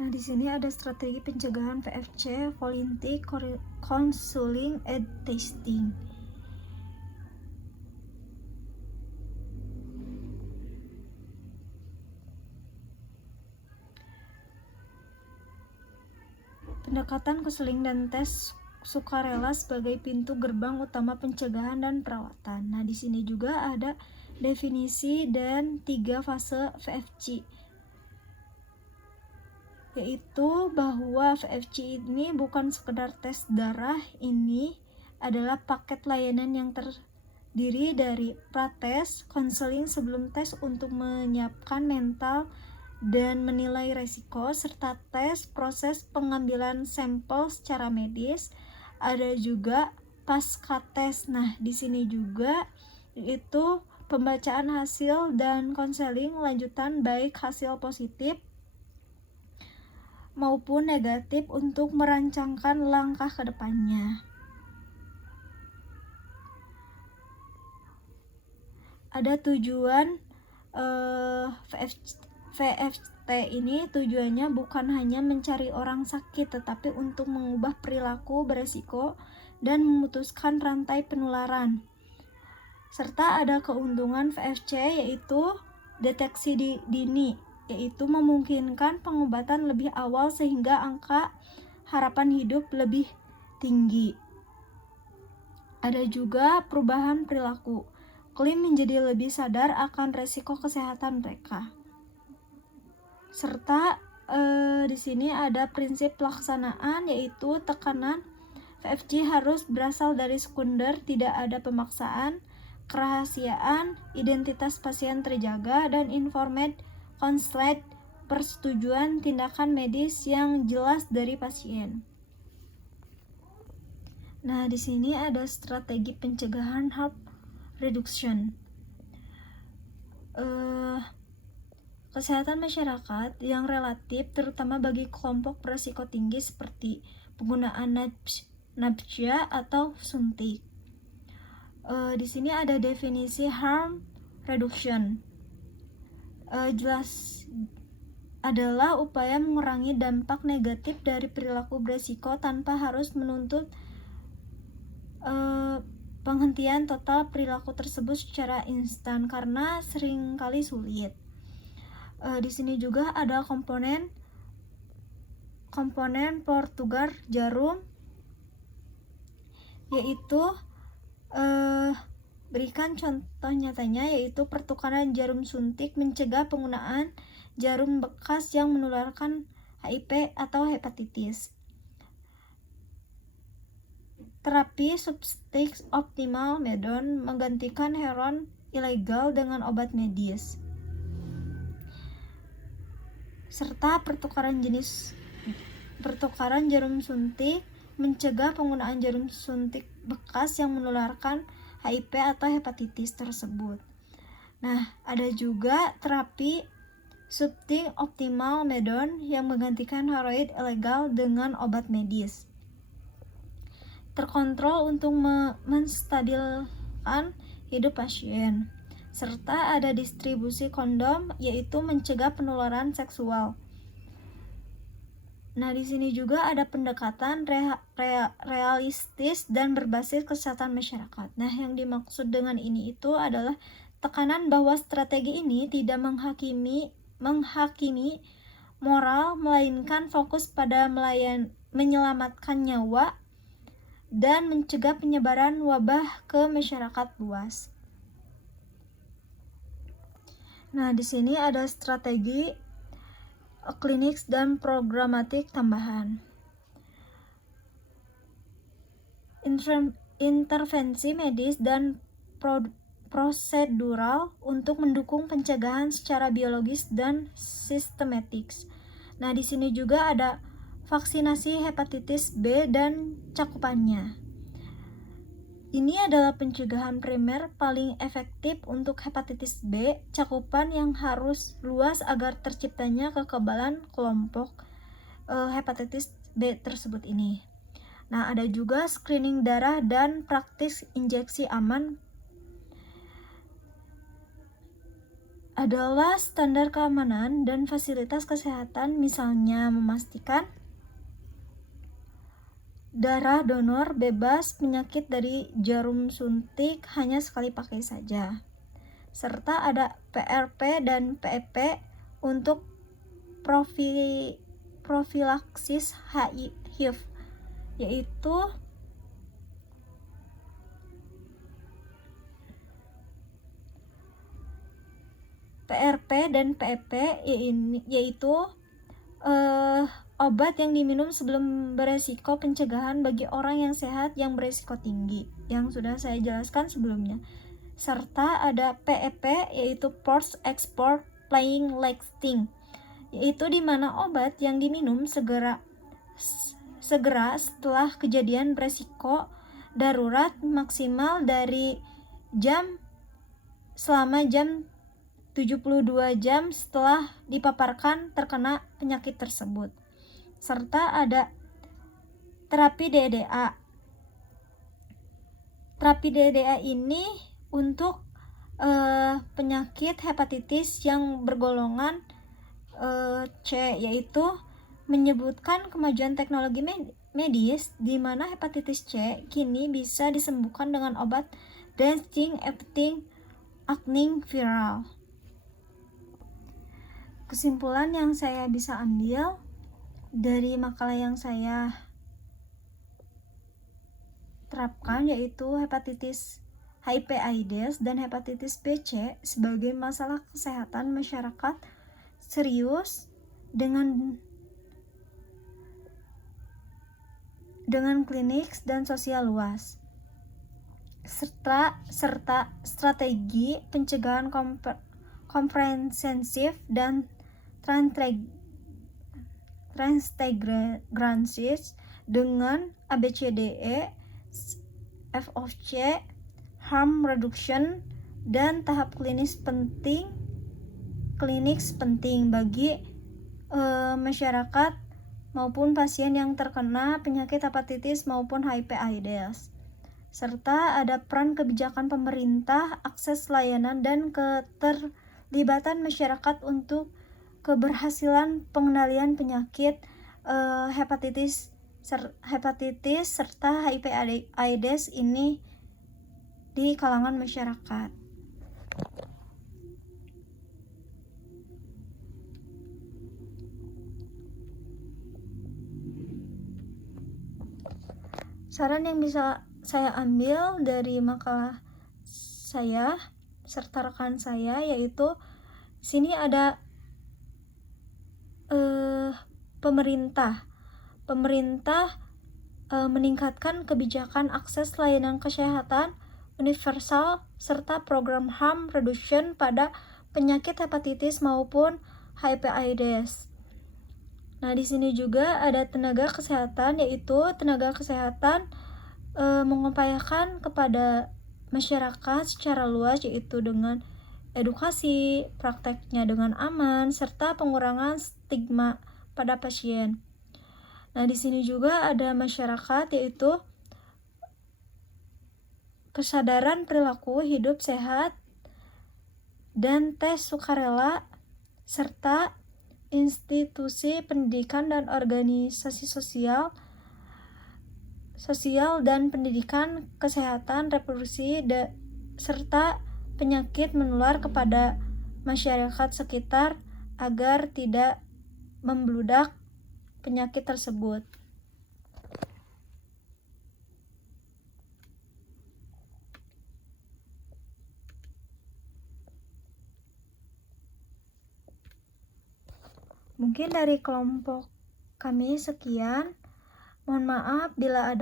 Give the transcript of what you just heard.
Nah, di sini ada strategi pencegahan VFC, Voluntary Counseling and Testing. Pendekatan konseling dan tes sukarela sebagai pintu gerbang utama pencegahan dan perawatan. Nah, di sini juga ada definisi dan 3 fase VFC, yaitu bahwa VFC ini bukan sekedar tes darah, ini adalah paket layanan yang terdiri dari prates, konseling sebelum tes untuk menyiapkan mental dan menilai resiko, serta tes proses pengambilan sampel secara medis. Ada juga pasca tes. Nah, di sini juga itu pembacaan hasil dan konseling lanjutan baik hasil positif maupun negatif untuk merancangkan langkah ke depannya. Ada tujuan VFT ini tujuannya bukan hanya mencari orang sakit, tetapi untuk mengubah perilaku beresiko dan memutuskan rantai penularan. Serta ada keuntungan VFC, yaitu deteksi dini, yaitu memungkinkan pengobatan lebih awal sehingga angka harapan hidup lebih tinggi. Ada juga perubahan perilaku. Klien menjadi lebih sadar akan resiko kesehatan mereka. Serta di sini ada prinsip pelaksanaan, yaitu tekanan VFC harus berasal dari sekunder, tidak ada pemaksaan, kerahasiaan, identitas pasien terjaga, dan informed consent, persetujuan tindakan medis yang jelas dari pasien. Nah, di sini ada strategi pencegahan harm reduction. Kesehatan masyarakat yang relatif, terutama bagi kelompok berisiko tinggi seperti penggunaan nabja atau suntik. Di sini ada definisi harm reduction. Jelas adalah upaya mengurangi dampak negatif dari perilaku berisiko tanpa harus menuntut penghentian total perilaku tersebut secara instan, karena seringkali sulit. Di sini juga ada komponen Portugal jarum, yaitu berikan contoh nyatanya, yaitu pertukaran jarum suntik mencegah penggunaan jarum bekas yang menularkan HIV atau hepatitis. Terapi substik optimal medon menggantikan heroin ilegal dengan obat medis. Serta pertukaran jarum suntik mencegah penggunaan jarum suntik bekas yang menularkan HIV atau hepatitis tersebut. Nah, ada juga terapi substik optimal medon yang menggantikan heroin ilegal dengan obat medis. Terkontrol untuk menstabilkan hidup pasien. Serta ada distribusi kondom, yaitu mencegah penularan seksual. Nah, di sini juga ada pendekatan realistis dan berbasis kesehatan masyarakat. Nah, yang dimaksud dengan ini itu adalah tekanan bahwa strategi ini tidak menghakimi moral, melainkan fokus pada menyelamatkan nyawa dan mencegah penyebaran wabah ke masyarakat luas. Nah, di sini ada strategi klinik dan programatik tambahan. Intervensi medis dan prosedural untuk mendukung pencegahan secara biologis dan sistematik. Nah, di sini juga ada vaksinasi hepatitis B dan cakupannya. Ini adalah pencegahan primer paling efektif untuk hepatitis B, cakupan yang harus luas agar terciptanya kekebalan kelompok hepatitis B tersebut ini. Nah, ada juga screening darah dan praktis injeksi aman. adalah standar keamanan dan fasilitas kesehatan, misalnya memastikan darah donor bebas penyakit dari jarum suntik hanya sekali pakai saja. Serta ada PRP dan PEP untuk profilaksis HIV, yaitu PRP dan PEP yaitu obat yang diminum sebelum beresiko pencegahan bagi orang yang sehat yang beresiko tinggi, yang sudah saya jelaskan sebelumnya. Serta ada PEP yaitu Post Export Playing Lasting, yaitu di mana obat yang diminum segera setelah kejadian beresiko darurat maksimal dari selama 72 jam setelah dipaparkan terkena penyakit tersebut. Serta ada terapi DDA. Terapi DDA ini untuk penyakit hepatitis yang bergolongan C, yaitu menyebutkan kemajuan teknologi medis di mana hepatitis C kini bisa disembuhkan dengan obat acting viral. Kesimpulan yang saya bisa ambil dari makalah yang saya terapkan yaitu hepatitis HIV/AIDS dan hepatitis BC sebagai masalah kesehatan masyarakat serius dengan klinik dan sosial luas, serta strategi pencegahan komprehensif dan transintegrasis dengan ABCDE, FOC, harm reduction, dan tahap klinis penting bagi masyarakat maupun pasien yang terkena penyakit hepatitis maupun HIV/AIDS. Serta ada peran kebijakan pemerintah, akses layanan, dan keterlibatan masyarakat untuk keberhasilan pengendalian penyakit hepatitis serta HIV/AIDS ini di kalangan masyarakat. Saran yang bisa saya ambil dari makalah saya serta rekan saya yaitu sini ada pemerintah meningkatkan kebijakan akses layanan kesehatan universal serta program harm reduction pada penyakit hepatitis maupun HIV/AIDS. Nah, di sini juga ada tenaga kesehatan, yaitu tenaga kesehatan mengupayakan kepada masyarakat secara luas, yaitu dengan edukasi, prakteknya dengan aman, serta pengurangan stigma pada pasien. Nah, di sini juga ada masyarakat, yaitu kesadaran perilaku hidup sehat dan tes sukarela, serta institusi pendidikan dan organisasi sosial dan pendidikan kesehatan reproduksi serta penyakit menular kepada masyarakat sekitar agar tidak membludak penyakit tersebut. Mungkin dari kelompok kami sekian. Mohon maaf bila ada